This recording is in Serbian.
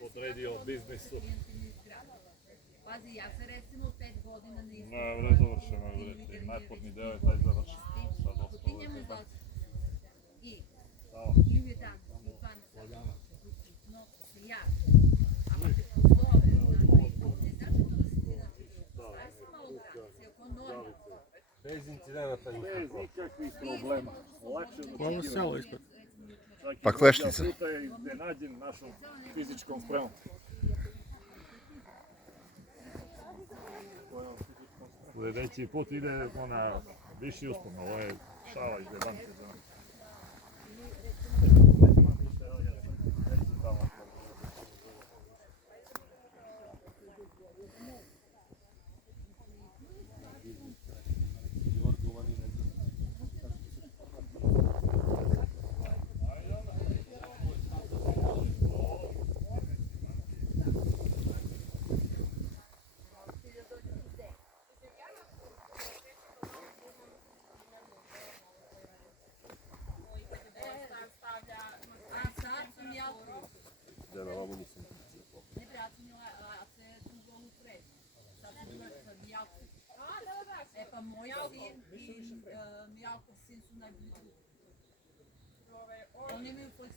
podredio biznisu. Pazi, ja se recimo 5 godina nisam... Ne, završeno je, vreti. Najporni deo je taj završen. Sad ostalo je to. I Ciao. uvijek dan, i pan no, se ja. Ako te pozove, znači, ne znači to da si ti znači, aj sam malo granice, oko normalno. Bez incidenata Bez ikakvih problema. Lakše od Hvala selo ispred. Pa klešnica. Puta je iznenađen našom fizičkom spremom. Sljedeći put ide ona viši uspon, ovo je šala iz Levante za nas. Pa moj sin i Mijalkov sin su najbolji drugi. Oni imaju fleksibilnost.